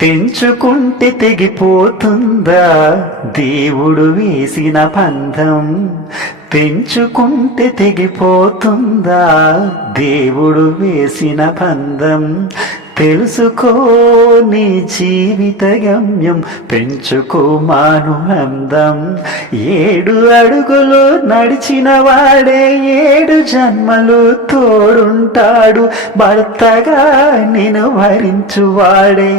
తెంచుకుంటే తెగిపోతుందా దేవుడు వేసిన బంధం? తెంచుకుంటే తెగిపోతుందా దేవుడు వేసిన బంధం? తెలుసుకో నీ జీవిత గమ్యం, పెంచుకో మానుబంధం. 7 అడుగులు నడిచిన వాడే 7 జన్మలు తోడుంటాడు. భర్తగా నిన్ను భరించువాడే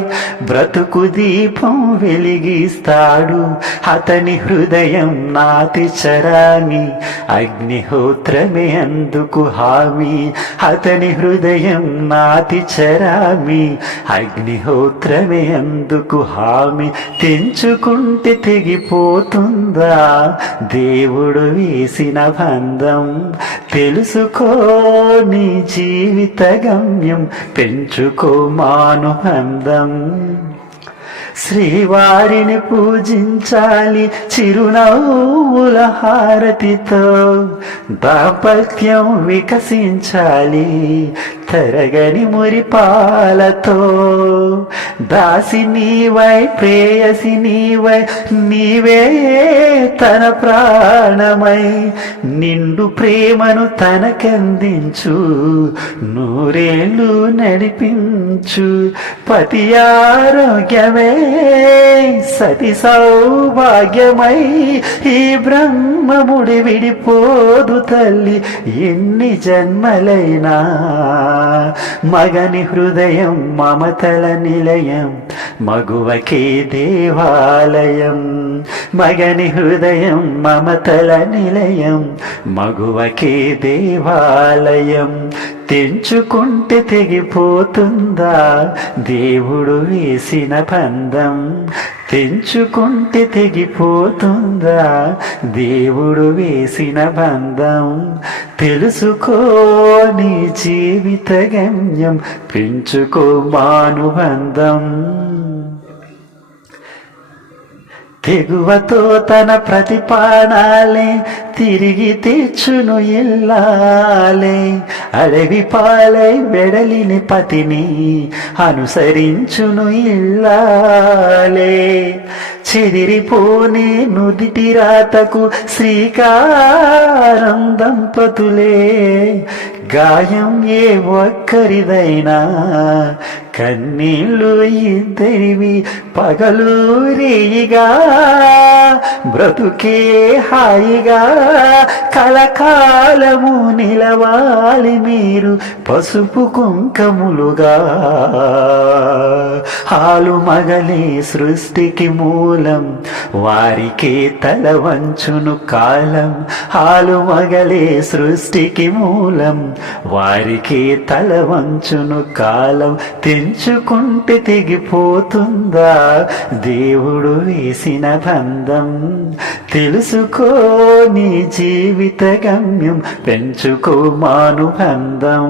బ్రతుకు దీపం వెలిగిస్తాడు. అతని హృదయం నాతి చరామి, అగ్నిహోత్రమే అందుకు హామీ. అతని హృదయం నాతి చరామి, అగ్నిహోత్రమే అందుకు హామీ. తెంచుకుంటే తెగిపోతుందా దేవుడు వేసిన బంధం? తెలుసుకో నీ జీవిత గమ్యం, పెంచుకో మానుబంధం. శ్రీవారిని పూజించాలి చిరునవ్వుల హారతితో, దాంపత్యం వికసించాలి తరగని మురిపాలతో. దాసి నీవై ప్రేయసి నీవై, నీవే తన ప్రాణమై నిండు ప్రేమను తనకందించు. 100 ఏళ్ళు నడిపించు. పతి ఆరోగ్యమే సతి సౌభాగ్యమై, ఈ బ్రహ్మముడి విడిపోదు తల్లి ఎన్ని జన్మలైనా. మగని హృదయం మమతల నిలయం, మగువకే దేవాలయం. మగని హృదయం మమతల నిలయం, మగువకే దేవాలయం. తెంచుకుంటే తెగిపోతుందా దేవుడు వేసిన బంధం? తెంచుకుంటే తెగిపోతుందా దేవుడు వేసిన బంధం? తెలుసుకో నీ జీవిత గమ్యం, పెంచుకో మానుబంధం. తెగువతో తన ప్రతిపానాలే తిరిగి తెచ్చును ఇల్లాలే. అడవి పాలై వెడలిని పతిని అనుసరించును ఇల్లాలే. చెదిరిపోని నుదిటి రాతకు శ్రీకారం దంపతులే. గాయం ఏ ఒక్కరిదైనా కన్నీళ్ళు ఇద్దరివి పగలు రేయిగా. బ్రతుకే హాయిగా కలకాలము నిలవాలి మీరు పసుపు కుంకములుగా. ఆలు మగలే సృష్టికి మూలం, వారికే తల వంచును కాలం. ఆలు మగలే సృష్టికి మూలం, వారికే తల వంచును కాలం. తెంచుకుంటే తెగిపోతుందా దేవుడు వేసిన బంధం? తెలుసుకో నీ జీవిత గమ్యం, పెంచుకో మానుబంధం.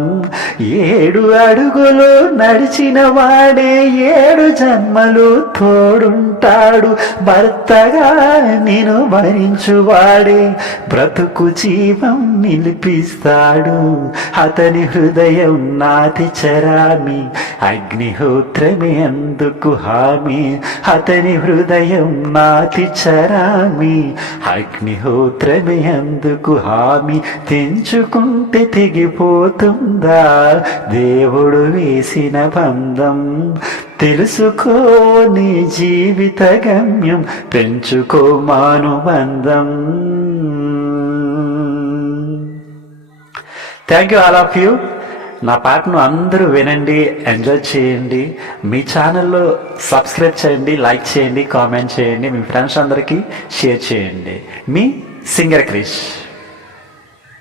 7 అడుగులు నడిచిన వాడే 7 జన్మలు తోడుంటాడు. భర్తగా నిన్ను భరించువాడే బ్రతుకు జీవం నిలిపిస్తాడు. అతని హృదయం నాతి చరామి, అగ్నిహోత్రమే అందుకు హామీ. అతని హృదయం నాతి చరామి, అగ్నిహోత్రమే అందుకు హామీ. తెంచుకుంటే తెగిపోతుందా దేవుడు వేసిన బంధం? తెలుసుకో నీ జీవిత గమ్యం, పెంచుకో మానుబంధం. Thank you all of you. నా పాటను అందరూ వినండి, ఎంజాయ్ చేయండి. మీ ఛానల్లో సబ్స్క్రైబ్ చేయండి, లైక్ చేయండి, కామెంట్ చేయండి, మీ ఫ్రెండ్స్ అందరికీ షేర్ చేయండి. మీ సింగర్ క్రిష్.